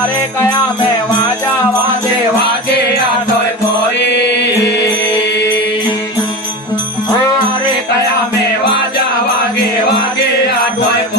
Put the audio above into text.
तारे कया में वाजा वाजे वाजे आठोई पोरी हारे कया में वाजा वागे वागे आठोई